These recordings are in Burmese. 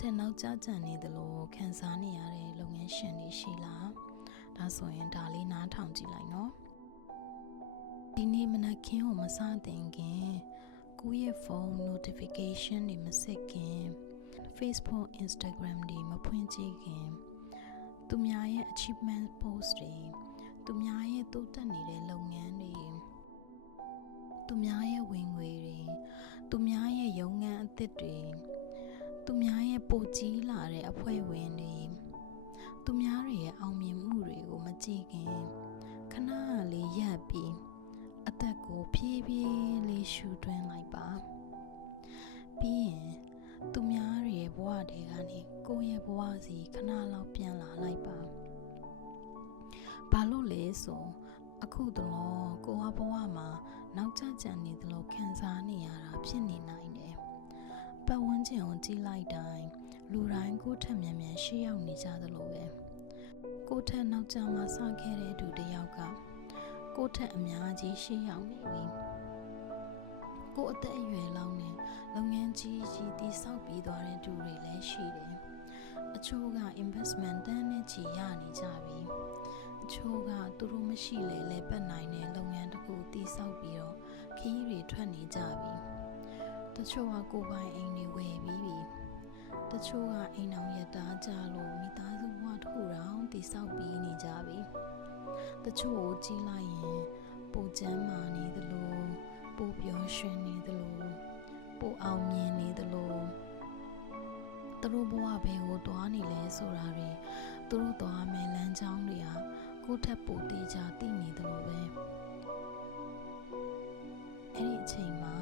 ထက်နောက်ကျကျန်နေသလိုခံစားနေရတဲ့လုပ်ငန်းရှင်တွေရှိလားဒါဆိုရင်ဒါလေးနားထောင်ကြည့်လိုက်နော်ဒီနေ့မနက်ခင်းကိုမစတင်ခင်ကိုယ့်ရဲ့ဖုန်း notification တွေမဆက်ခင် Facebook Instagram တွေမဖွင့်ကြည့်ခင်သူများရဲ့ achievement post တွေသူများရဲ့တိုးတက်နေတဲ့လုပ်ငန်းတွေသူများရဲ့ဝင်ငွေတွေသူများရဲ့ရုံးခန်းအသစ်တွေသူများရဲ့ပိုကြီးလာတဲ့အဖွဲ့ဝင်တွေသူများတွေရဲ့အောင်မြင်မှုတွေကိုမကြည့်ခင်ခဏလေးရပ်ပြီးအသက်ကိုဖြည်းဖြည်းလေးရှူသွင်းလိုက်ပါပြီးရင်သူများတွေရဲ့ဘဝတွေကနေကိုယ့်ရဲ့ဘဝစီခဏလောက်ပြန်လာလိုက်ပါဘာလို့လဲဆိုအခုတော့ကိုယ့်ဘဝမှာနောက်ကျကျန်နေသလိုခံစားနေရတာဖြစ်နေနိုင်တယ်ပတ်ဝန်းကျင်ကိုကြည့်လိုက်တိုင်းလူတိုင်းကိုယ့်ထက်မြန်မြန်ရှေ့ရောက်နေကြသလိုပဲကိုယ့်ထက်နောက်ကျမှစခဲ့တဲ့သူတစ်ယောက်ကကိုယ့်ထက်အများကြီးရှေ့ရောက်နေပြီကိုယ့်အသက်အရွယ်လောက်နဲ့လုပ်ငန်းကြီးကြီးတည်ဆောက်ပြီးသွားတဲ့သူတွေလည်းရှိတယ်အချို့က investment တန်းနဲ့ချီရနေကြပြီအချို့ကသူတို့မရှိလဲပတ်နိုင်တဲ့လုပ်ငန်းတစ်ခုတည်ဆောက်ပြီးတော့ခရီးတွေထွက်နေကြပြီတချို့ကကိုယ်ပိုင်အိမ်တွေဝယ်ပြီးပြီတချို့ကအိမ်အောင်ရတာကြလို့မိသားစုဘဝတစ်ခုတောင်တည်ဆောက်ပြီးနေကြပြီတချို့ကိုကြည့်လိုက်ရင်ပိုကျန်းမာနေသလိုပိုပျော်ရွှင်နေသလိုပိုအောင်မြင်နေသလိုသူတို့ဘဝဘယ်ကိုသွားနေလဲဆိုတာတွေသူတို့သွားမယ်လမ်းကြောင်းတွေဟာကိုယ့်ထက်ပိုတေးကြသိနေသလိုပဲအဲ့ဒီအချိန်မှာ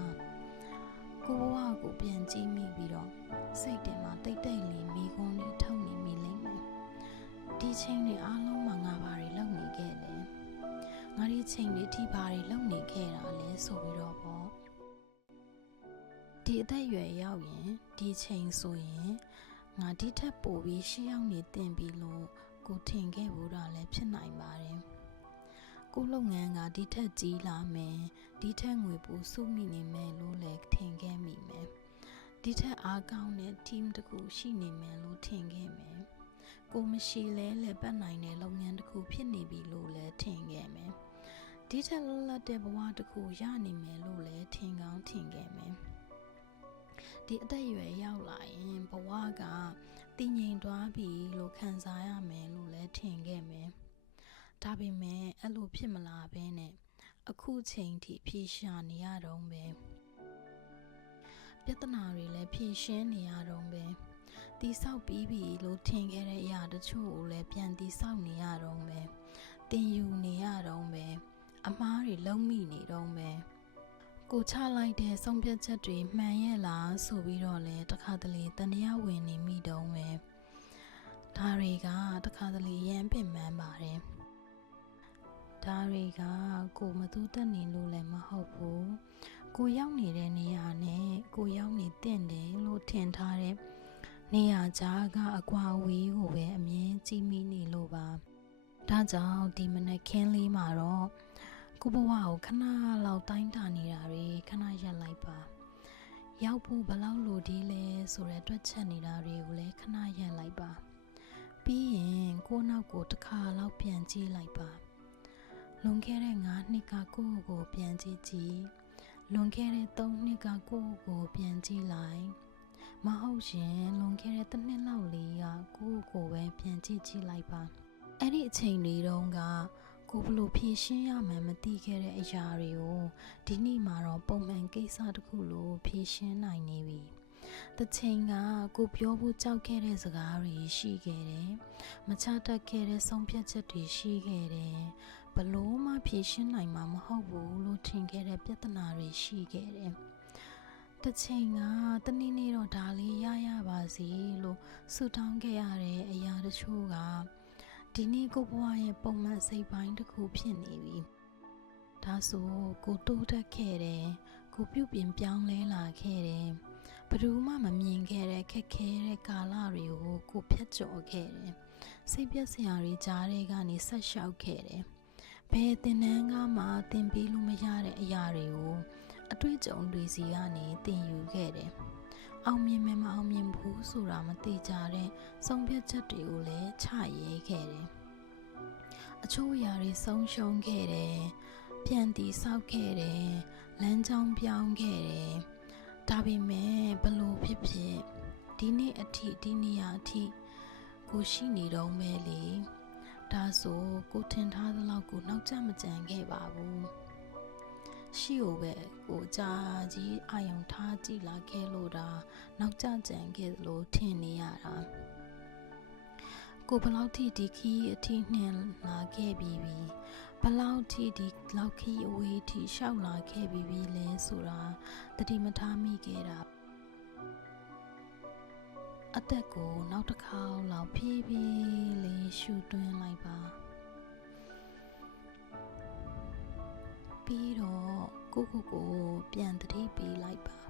ကိုဘဝကိုပြန်ကြည့်မိပြီးတော့စိတ်ထဲမှာတိတ်တိတ်လေးမိခွန်းလေးထုတ်နေမိလိမ့်မယ်ဒီချိန်တွေအားလုံးမှာငါဘာတွေလုပ်နေခဲ့လဲငါဒီချိန်တွေထိဘာတွေလုပ်နေခဲ့တာလဲဆိုပြီးတော့ပေါ့ဒီအသက်အရွယ်ရောက်ရင်ဒီချိန်ဆိုရင်ငါဒီထက်ပိုပြီးရှေ့ရောက်နေတင်ပြီးလို့ကိုထင်ခဲ့ဘူးတာလည်းဖြစ်နိုင်ပါတယ်ကိုလုပ်ငန်းကဒီထက်ကြီးလာမယ်ဒီထက်ငွေပိုစုမိနေမယ်လို့လည်းထင်ခဲ့မိမယ်ဒီထက်အားကောင်းတဲ့ team တစ်ခုရှိနေမယ်လို့ထင်ခဲ့မယ်ကိုမရှိလဲပတ်နိုင်တဲ့လုပ်ငန်းတစ်ခုဖြစ်နေပြီလို့လည်းထင်ခဲ့မယ်ဒီထက်လွတ်လပ်တဲ့ဘဝတစ်ခုရနေမယ်လို့လည်းထင်ကောင်းထင်ခဲ့မယ်ဒီအသက်အရွယ်ရောက်လာရင်ဘဝကတည်ငြိမ်သွားပြီလို့ခံစားရမယ်လို့လည်းထင်ခဲ့မယ်ဒါပေမဲ့အဲ့လိုဖြစ်မလာဘဲနဲ့အခုချိန်ထိဖြေရှာနေရတော့ပဲပြဿနာတွေလည်းဖြေရှင်းနေရတော့ပဲတိဆောက်ပြီးပြီလို့ထင်ခဲ့တဲ့အရာတချို့ကိုလည်းပြန်တိဆောက်နေရတော့ပဲတင်ယူနေရတော့ပဲအမားတွေလုံးမိနေတော့ပဲကိုချလိုက်တဲ့ဆုံးဖြတ်ချက်တွေမှန်ရဲ့လားဆိုပြီးတော့လဲတခါတလေတန်တရားဝင်နေမိတော့ပဲဒါတွေကတခါတလေရမ်းပင်ပန်းပါတယ်ဒါတွေကကိုမတူးတက်နေလို့လည်းမဟုတ်ဘူးကိုရောက်နေတဲ့နေရာနဲ့ကိုရောက်နေတင့်တယ်လို့ထင်ထားတဲ့နေရာကြားကအကွာအဝေးကိုပဲအမြင်ကြည့်မိနေလို့ပါဒါကြောင့်ဒီမနက်ခင်းလေးမှာတော့ကိုဘဝကိုခဏလောက်တိုင်းတာနေတာတွေခဏရပ်လိုက်ပါရောက်ဖို့ဘယ်လောက်လိုဒီလဲဆိုတဲ့တွက်ချက်နေတာတွေကိုလည်းခဏရပ်လိုက်ပါပြီးရင်ကိုနောက်ကိုတစ်ခါလောက်ပြန်ကြည့်လိုက်ပါလွန်ခဲ့တဲ့9နှစ်ကကိုယ့်ကိုပြန်ကြည့်လွန်ခဲ့တဲ့3နှစ်ကကိုယ့်ကိုပြန်ကြည့်လိုက်မဟုတ်ရင်လွန်ခဲ့တဲ့1နှစ်လောက်လေးကကိုယ့်ကိုပဲပြန်ကြည့်လိုက်ပါအဲ့ဒီအချိန်လေးတုန်းကကိုဘလို့ဖြည့်ရှင်းရမှန်းမသိခဲ့တဲ့အရာတွေကိုဒီနေ့မှာတော့ပုံမှန်ကိစ္စတစ်ခုလိုဖြည့်ရှင်းနိုင်နေပြီတစ်ချိန်ကကိုပြောဖို့ကြောက်ခဲ့တဲ့စကားတွေရှိခဲ့တယ်မချတတ်ခဲ့တဲ့ဆုံးဖြတ်ချက်တွေရှိခဲ့တယ်ဘလို့မှဖြည့်ရှင်းနိုင်မှာမဟုတ်ဘူးလို့ထင်ခဲ့တဲ့ပြဿနာတွေရှိခဲ့တယ်တစ်ချိန်ကတနေ့နေ့တော့ဒါလေးရပါစေလို့ဆုတောင်းခဲ့ရတဲ့အရာတချို့ကဒီနေ့ကိုဘဝရဲ့ပုံမှန်စိတ်ပိုင်းတစ်ခုဖြစ်နေပြီဒါဆိုကိုတိုးတက်ခဲ့တယ်ကိုပြုပြင်ပြောင်းလဲလာခဲ့တယ်ဘယ်သူမှမမြင်ခဲ့တဲ့ခက်ခဲတဲ့ကာလတွေကိုကိုဖြတ်ကျော်ခဲ့တယ်စိတ်ပြည့်စရာတွေကြားထဲကနေဆက်လျှောက်ခဲ့တယ်ဘယ်သင်တန်းကမှသင်ပေးလို့မရတဲ့အရာတွေကိုအတွေ့အကြုံတွေစီကနေသင်ယူခဲ့တယ် အောင်မြင်မယ်မအောင်မြင်ဘူးဆိုတာမသိကြတဲ့ဆုံးဖြတ်ချက်တွေကိုလည်းချရဲခဲ့တယ်အချို့အရာတွေဆုံးရှုံးခဲ့တယ်ပြန်တည်ဆောက်ခဲ့တယ်လမ်းကြောင်းပြောင်းခဲ့တယ်ဒါပေမဲ့ဘလို့ဖြစ်ဖြစ်ဒီနေ့အထိဒီနေရာအထိကိုရှိနေတော့မယ်လေဒါဆိုကိုထင်ထားသလောက်ကိုနောက်ကျမကြံခဲ့ပါဘူးရှိ ကိုပဲကိုကြာကြီးအာယုံထားကြည့်လာခဲ့လို့ဒါနောက်ကျကြံခဲ့လို့ထင်နေရတာကိုဘလောက်ထိဒီခီးအထိနှင်လာခဲ့ပြီးဘလောက်ထိဒီလောက်ခီးအဝေးထိရှောက်လာခဲ့ပြီးလဲဆိုတာတတိမထားမိခဲ့တာအသက်ကိုနောက်တစ်ခါလောက်ဖြည်းဖြည်းလေးရှူသွင်းလိုက်ပါပြီးတော့ကိုပြန်တတိပေးလိုက်ပါ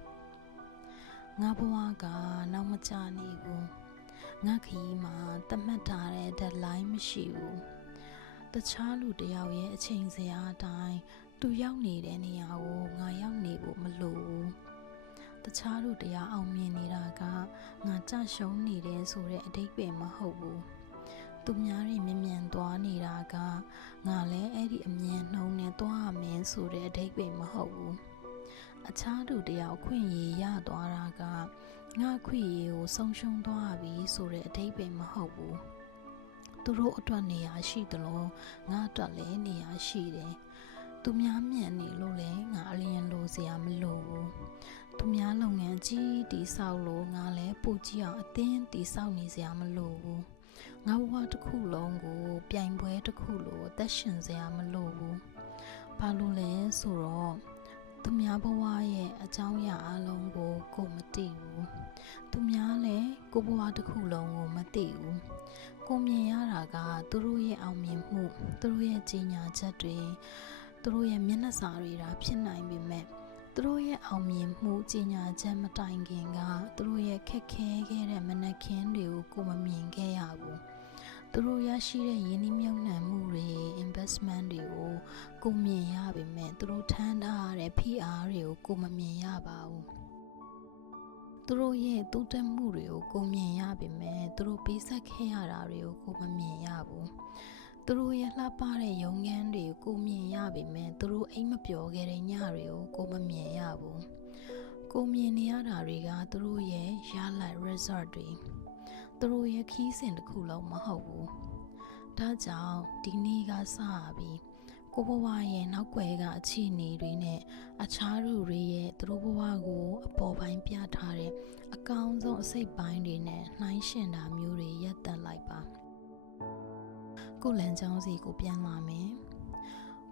ငါဘဝကနောက်မကျနေဘူးငါခီးမှာတတ်မှတ်ထားတဲ့ deadline မရှိဘူးတခြားလူတယောက်ရဲ့အချိန်စရာအတိုင်းသူရောက်နေတဲ့နေရာကိုငါရောက်နေဖို့မလိုဘူးတခြားလူတယောက်အောင်မြင်နေတာကငါကြရှုံးနေတယ်ဆိုတဲ့အဓိပ္ပာယ်မဟုတ်ဘူးသူများတွေမြန်သွားနေတာကငါလည်းအဲ့ဒီအမြန်နှုံနဲ့သွားရမယ်ဆိုတဲ့အဓိပ္ပာယ်မဟုတ်ဘူးအခြားသူတယောက်ခွင့်ရရသွားတာကငါခွင့်ရကိုဆုံးရှုံးသွားပြီဆိုတဲ့အဓိပ္ပာယ်မဟုတ်ဘူးသူတို့အတွက်နေရာရှိတယ်လို့ငါအတွက်လည်းနေရာရှိတယ်သူများမြန်နေလို့လည်းငါအလျင်လိုစရာမလိုဘူးသူများလုပ်ငန်းကြီးတည်ဆောက်လို့ငါလည်းပို့ကြည့်အောင်အသင်းတည်ဆောက်နေစရာမလိုဘူးငါဘဝတစ်ခုလုံးကိုပြိုင်ပွဲတစ်ခုလိုအသက်ရှင်စရာမလိုဘူးဘာလို့လဲဆိုတော့သူများဘဝရဲ့အကြောင်းအရာအလုံးကိုမသိဘူးသူများလည်းကိုဘဝတစ်ခုလုံးကိုမသိဘူးကိုမြင်ရတာကသူတို့ရဲ့အောင်မြင်မှုသူတို့ရဲ့ကြီးညာချက်တွေသူတို့ရဲ့မျက်နှာစာတွေဒါဖြစ်နိုင်ပေမဲ့သူတို့ရဲ့အောင်မြင်မှုကြီးညာချက်မတိုင်ခင်ကသူတို့ရဲ့ခက်ခဲခဲ့တဲ့မနက်ခင်းတွေကိုကိုမမြင်ခဲ့ရဘူးသူတို့ရရှိတဲ့ယင်းနှိမ့်မြုပ်နှံမှုတွေ investment တွေကိုကိုမြင်ရပေမဲ့သူတို့ထမ်းထားရတဲ့ PR တွေကိုကိုမမြင်ရပါဘူးသူတို့ရဲ့တိုးတက်မှုတွေကိုကိုမြင်ရပေမဲ့သူတို့ပေးဆက်ခဲ့ရတာတွေကိုကိုမမြင်ရဘူးသူတို့ရဲ့လှပတဲ့ရုံငန်းတွေကိုမြင်ရပေမဲ့သူတို့အိမ်မပျော်ခဲ့တဲ့ညတွေကိုကိုမမြင်ရဘူးကိုမြင်နေရတာတွေကသူတို့ရဲ့ရလတ် result တွေသူတို့ရဲ့ခီးစဉ်တစ်ခုလုံးမဟုတ်ဘူးဒါကြောင့်ဒီနေ့ကစပြီးကိုဘဝရဲ့နောက်ွယ်ကအခြေအနေတွေနဲ့အခြားလူတွေရဲ့သူတို့ဘဝကိုအပေါ်ပိုင်းပြထားတဲ့အကောင်းဆုံးအစိတ်ပိုင်းတွေနဲ့နှိုင်းယှဉ်တာမျိုးတွေရပ်တန့်လိုက်ပါကိုလန်ချောင်းစီကိုပြန်လာမယ်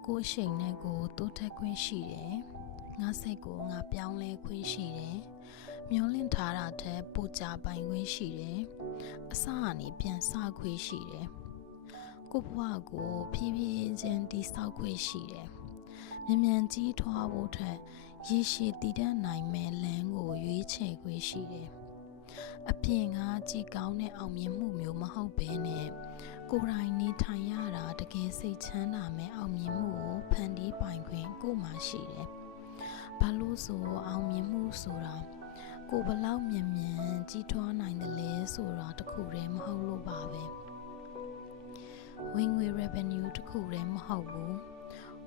ကိုအရှိန်နဲ့ကိုတိုးတက်ခွင့်ရှိတယ်ငါစိတ်ကိုငါပြောင်းလဲခွင့်ရှိတယ်မျောလင့်ထားတာထက်ပိုကြပိုင်ခွင့်ရှိတယ်အစကနေပြန်စခွင့်ရှိတယ်ကိုဘဝကိုဖြည်းဖြည်းချင်းတည်ဆောက်ခွင့်ရှိတယ်မြန်ကြီးထွားဖို့ထက်ရည်ရှည်တည်တတ်နိုင်မဲ့လမ်းကိုရွေးချယ်ခွင့်ရှိတယ်အပြင်ကကြည်ကောင်းတဲ့အောင်မြင်မှုမျိုးမဟုတ်ဘဲနဲ့ကိုယ်တိုင်နေထိုင်ရတာတကယ်စိတ်ချမ်းသာမဲ့အောင်မြင်မှုကိုဖန်တီးပိုင်ခွင့်ကိုမှရှိတယ်ဘာလို့ဆိုအောင်မြင်မှုဆိုတာကိုဘလောက်မြန်ကြီးထွားနိုင်တယ်လဲဆိုတာတခုတည်းမဟုတ်လို့ပါပဲဝင်ငွေ revenue တခုတည်းမဟုတ်ဘူး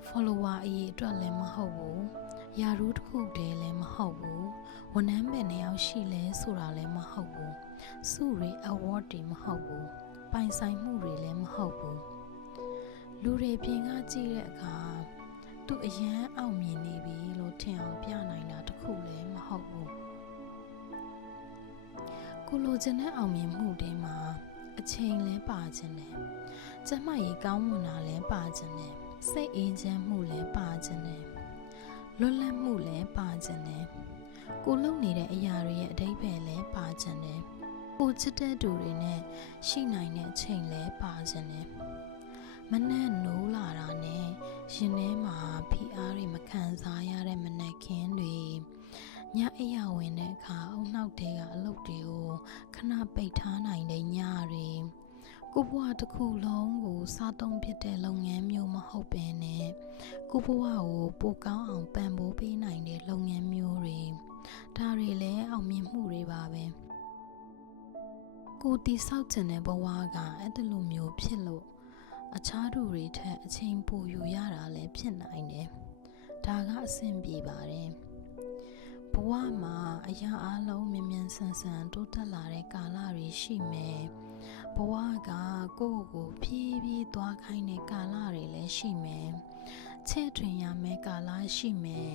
follower အရေးအတွက်လည်းမဟုတ်ဘူးယာရူးတစ်ခုတည်းလည်းမဟုတ်ဘူးဝန်ထမ်းပဲနှစ်ယောက်ရှိလဲဆိုတာလည်းမဟုတ်ဘူးစုတွေ award တွေမဟုတ်ဘူးပိုင်ဆိုင်မှုတွေလည်းမဟုတ်ဘူးလူတွေပြင်ကကြည့်တဲ့အခါသူအရန်အောင်မြင်နေပြီလို့ထင်အောင်ပြနိုင်တာတခုလည်းမဟုတ်ဘူးကိုလိုချင်တဲ့အောင်မြင်မှုတွေမှာအချိန်လဲပါခြင်းတယ်ကျမရေးကောင်းမွန်တာလဲပါခြင်းတယ်စိတ်အေးချမ်းမှုလဲပါခြင်းတယ်လွတ်လပ်မှုလဲပါခြင်းတယ်ကိုလုပ်နေတဲ့အရာတွေရဲ့အဓိပ္ပာယ်လဲပါခြင်းတယ်ကိုချစ်တဲ့သူတွေနဲ့ရှိနိုင်တဲ့အချိန်လဲပါခြင်းတယ်မနဲ့နိုးလာတာနဲ့ရင်ထဲမှာဖိအားတွေမခံစားရတဲ့မနက်ခင်းတွေညအိယာဝင်တဲ့အခါအုံနောက်တဲကအလုပ်တွေကိုခဏပိတ်ထားနိုင်တဲ့ညတွေကိုဘဝတစ်ခုလုံးကိုစားသုံးဖြစ်တဲ့လုပ်ငန်းမျိုးမဟုတ်ဘဲနဲ့ကိုဘဝကိုပိုကောင်းအောင်ပံ့ပိုးပေးနိုင်တဲ့လုပ်ငန်းမျိုးတွေ ဒါတွေလည်းအောင်မြင်မှုတွေပါပဲကိုတိဆောက်ခြင်းတဲ့ဘဝကအဲ့ဒီလိုမျိုးဖြစ်လို့အခြားသူတွေထက်အချိန်ပိုယူရတာလည်းဖြစ်နိုင်တယ်ဒါကအဆင်ပြေပါတယ်ဘဝမှာအရာအလုံးမြင်မြန်ဆန်ဆန်တိုးတက်လာတဲ့ကာလတွေရှိမယ်ဘဝကကိုယ့်ကိုဖြည်းဖြည်းသွားခိုင်းတဲ့ကာလတွေလည်းရှိမယ်ချဲ့ထွင်ရမယ့်ကာလရှိမယ်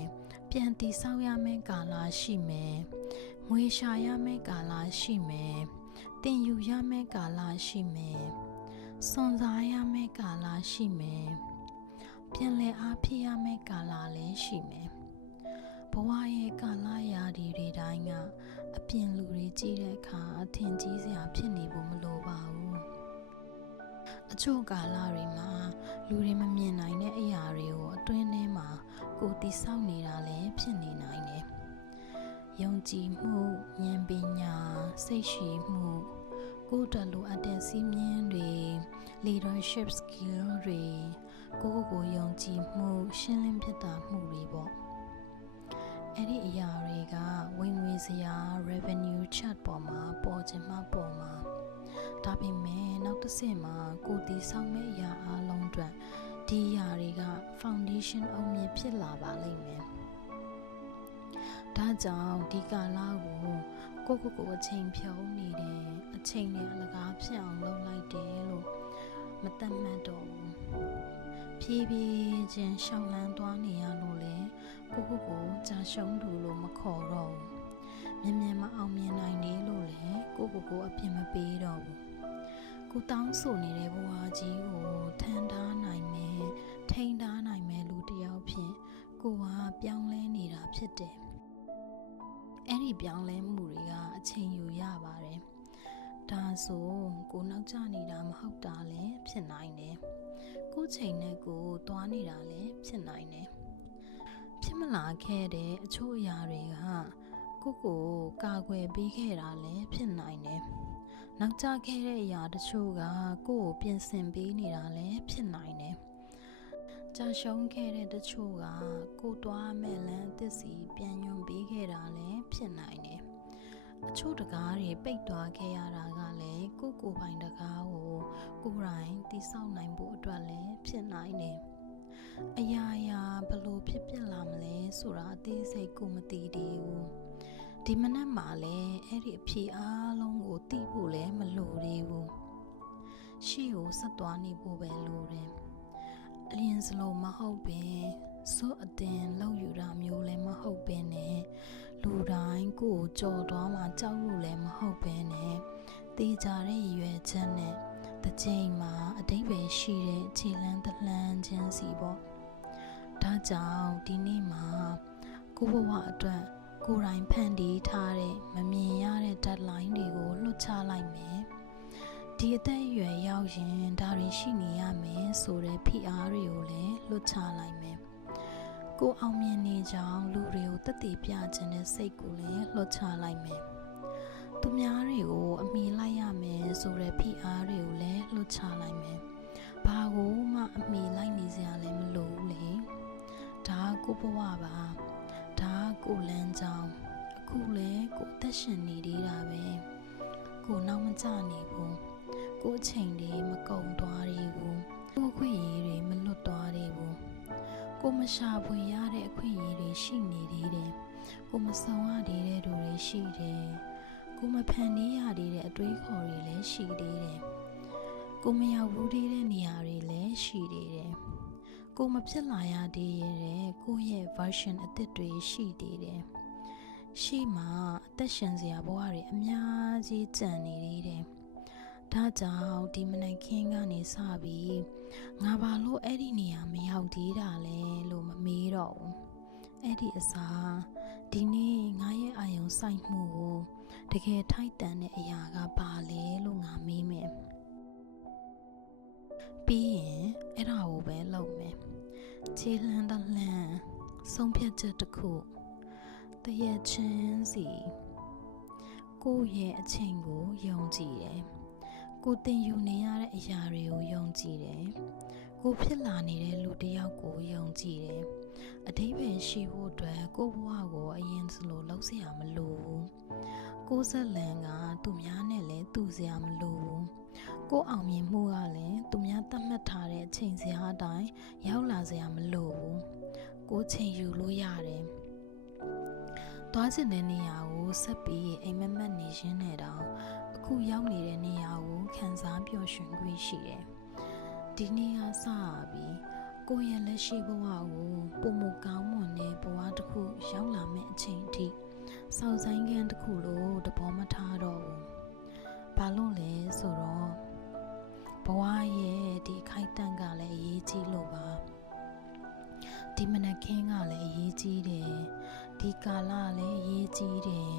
ပြန်တည်ဆောက်ရမယ့်ကာလရှိမယ်ငွေရှာရမယ့်ကာလရှိမယ်တင်ယူရမယ့်ကာလရှိမယ်စွန့်စားရမယ့်ကာလရှိမယ်ပြန်လည်အားဖြည့်ရမယ့်ကာလလည်းရှိမယ်ဘဝရဲ့ကာလရာသီတွေတိုင်းကအပြင်လူတွေကြည့်တဲ့အခါအထင်ကြီးစရာဖြစ်နေဖို့မလိုပါဘူးအချို့ကာလတွေမှာလူတွေမမြင်နိုင်တဲ့အရာတွေကိုအတွင်းထဲမှာကိုယ်တည်ဆောက်နေတာလည်းဖြစ်နေနိုင်တယ်ယုံကြည်မှုဉာဏ်ပညာစိတ်ရှိမှုကိုယ်တလူအပ်တဲ့စီးမြင်တွေ leadership skill တွေကိုယ့်ကိုယုံကြည်မှုရှင်းလင်းပြသမှုတွေပေါ့အဲ့ဒီအရာတွေကဝင်ငွေစရာ revenue chat ပေါ်မှာပေါ်ချင်မှပေါ်မှာဒါပေမဲ့နောက်တစ်ဆင့်မှာကိုယ်တည်ဆောက်မယ့်အရာအလုံးအတွက်ဒီအရာတွေက foundation အုံမြင့်ဖြစ်လာပါလိမ့်မယ်ဒါကြောင့်ဒီကာလကိုကိုအချိန်ဖြုံးနေတယ်အချိန်နဲ့အလကားဖြစ်အောင်လုပ်လိုက်တယ်လို့မတတ်မှတ်တော့ဘူးဖြည်းဖြည်းချင်းရှောင်လန်းသွားနေရလို့လေကိုကြာရှုံးသူလို့မခေါ်တော့ဘူးမြင်မအောင်မြင်နိုင်တယ်လို့လေကိုအပြစ်မပေးတော့ဘူးကိုတောင်းဆိုနေတဲ့ဘဝကြီးကိုထမ်းထားနိုင်မယ်ထိန်းထားနိုင်မယ်လူတစ်ယောက်ဖြင့်ကိုကပြောင်းလဲနေတာဖြစ်တယ်အဲ့ဒီပြောင်းလဲမှုတွေကအချိန်ယူရပါတယ်ဒါဆိုကိုနောက်ကျနေတာမဟုတ်တာလည်းဖြစ်နိုင်တယ်ကိုချိန်နဲ့ကိုသွားနေတာလည်းဖြစ်နိုင်တယ်ဖြစ်မလာခဲ့တဲ့အချို့အရာတွေကကိုကာကွယ်ပေးခဲ့တာလည်းဖြစ်နိုင်တယ်နောက်ကျခဲ့တဲ့အရာတချို့ကကိုပြင်ဆင်ပေးနေတာလည်းဖြစ်နိုင်တယ်ကြာရှုံးခဲ့တဲ့တချို့ကကိုသွားမဲ့လမ်းသစ်စီပြန်ညွန်ပေးခဲ့တာလည်းဖြစ်နိုင်တယ်အချို့တကားတွေပိတ်သွားခဲ့ရတာကလည်းကိုပိုင်တကားကိုကိုယ်တိုင်တည်ဆောက်နိုင်ဖို့အတွက်လည်းဖြစ်နိုင်တယ်အရာရာဘလို့ဖြစ်လာမလဲဆိုတာအသေးစိတ်ကိုမသိသေးဘူးဒီမနက်မှာလည်းအဲ့ဒီအဖြေအားလုံးကိုသိဖို့လည်းမလိုသေးဘူးရှေ့ကိုဆက်သွားနေဖို့ပဲလိုတယ်အလျင်စလို့မဟုတ်ပင်စိုးအတင်လောက်ယူတာမျိုးလည်းမဟုတ်ပင်နဲ့လူတိုင်းကိုကြော်သွားမှကြောက်လို့လည်းမဟုတ်ပင်နဲ့တေးကြတဲ့ရွယ်ချက်နဲ့တစ်ချိန်မှာအတိတ်ပဲရှိတဲ့ခြေလန်းတလှမ်းချင်းစီပေါ့ဒါကြောင့်ဒီနေ့မှာကိုဘဝအတွက်ကိုယ်တိုင်ဖန်တီးထားတဲ့မမြင်ရတဲ့ deadline တွေကိုလွတ်ချလိုက်မယ်ဒီအသက်အရွယ်ရောက်ရင်ဒါတွေရှိနေရမယ်ဆိုတဲ့ဖိအားတွေကိုလည်းလွတ်ချလိုက်မယ်ကိုအောင်မြင်နေကြောင်းလူတွေကိုသက်သေပြခြင်းတဲ့စိတ်ကိုလည်းလွတ်ချလိုက်မယ်သူများတွေကိုအမိလိုက်ရမယ်ဆိုတဲ့ဖိအားတွေကိုလည်းလွတ်ချလိုက်မယ်ဘာကိုမှအမိလိုက်နေစရာလည်းမလိုဘူးလေဒါကိုဘဝပါဒါကိုလမ်းကြောင်းအခုလေကိုအသက်ရှင်နေသေးတာပဲကိုနောက်မကျနေဘူးကိုအချိန်တွေမကုန်သွားသေးဘူးကိုအခွင့်အရေးတွေမလွတ်သွားသေးဘူးကိုမရှာဖွေရတဲ့အခွင့်အရေးတွေရှိနေသေးတယ်ကိုမဆောင်ရသေးတဲ့သူတွေရှိတယ်ကိုမဖန်တီးရသေးတဲ့အတွေးခေါ်တွေလည်းရှိသေးတယ်ကိုမရောက်ဘူးသေးတဲ့နေရာတွေလည်းရှိသေးတယ်ကိုမဖြစ်လာရသေးတဲ့ကိုရဲ့ version အသစ်တွေရှိသေးတယ်ရှိမှအသက်ရှင်စရာဘဝတွေအများကြီးကျန်နေသေးတယ်ဒါကြောင့်ဒီမနက်ခင်းကနေစပြီးငါဘာလို့အဲ့ဒီနေရာမရောက်သေးတာလဲလို့မမေးတော့ဘူးအဲ့ဒီအစားဒီနေ့ငါရဲ့အာယုံစိုက်မှုကိုတကယ်ထိုက်တန်တဲ့အရာကဘာလဲလို့ငါမေးမယ်ပြီးရင်အဲ့ဒါကိုပဲလုပ်မယ်ခြေလှမ်းတလှမ်းဆုံးဖြတ်ချက်တစ်ခုတရက်ချင်းစီကိုယ့်ရဲ့အချိန်ကိုယုံကြည်တယ်ကိုတင်ယူနေရတဲ့အရာတွေကိုယုံကြည်တယ်ကိုဖြစ်လာနေတဲ့လူတစ်ယောက်ကိုယုံကြည်တယ် အဓိပ္ပာယ်ရှိဖို့အတွက်ကိုဘဝကိုအရင်စလိုလှုပ်เสียမလို့ဘူးကိုဇက်လန်ကသူများနဲ့လည်းသူ့စရာမလိုဘူးကိုအောင်မြင်မှုကလည်းသူများသတ်မှတ်ထားတဲ့အချိန်စရာအတိုင်းရောက်လာစရာမလိုဘူးကိုချိန်ယူလို့ရတယ်သွားချင်တဲ့နေရာကိုဆက်ပြီးအိမ်မက်မက်နေရှင်းနေတော့အခုရောက်နေတဲ့နေရာကိုခံစားပျော်ရွှင်ခွင့်ရှိတယ်ဒီနေ့ကစပြီးကိုယ့်ရဲ့လက်ရှိဘဝကိုပုံမကောင်းမွန်တဲ့ဘဝတစ်ခုရောက်လာမယ့်အချိန်အထိစောင့်ဆိုင်ခန်းတစ်ခုလို့သဘောမထားတော့ဘူးဘာလို့လဲဆိုတော့ဘဝရဲ့ဒီခိုက်တန့်ကလည်းအရေးကြီးလို့ပါဒီမနက်ခင်းကလည်းအရေးကြီးတယ်ဒီကာလလည်းအရေးကြီးတယ်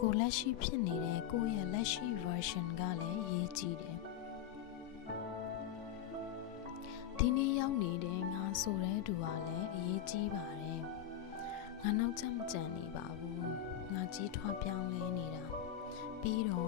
ကိုလက်ရှိဖြစ်နေတဲ့ကိုယ့်ရဲ့လက်ရှိ version ကလည်းအရေးကြီးတယ်ဒီနေ့ရောက်နေတဲ့ငါဆိုတဲ့သူကလည်းအရေးကြီးပါတယ်ငါနောက်ကျမကြံနေပါဘူးငါကြီးထွားပြောင်းလဲနေတာပြီးတော့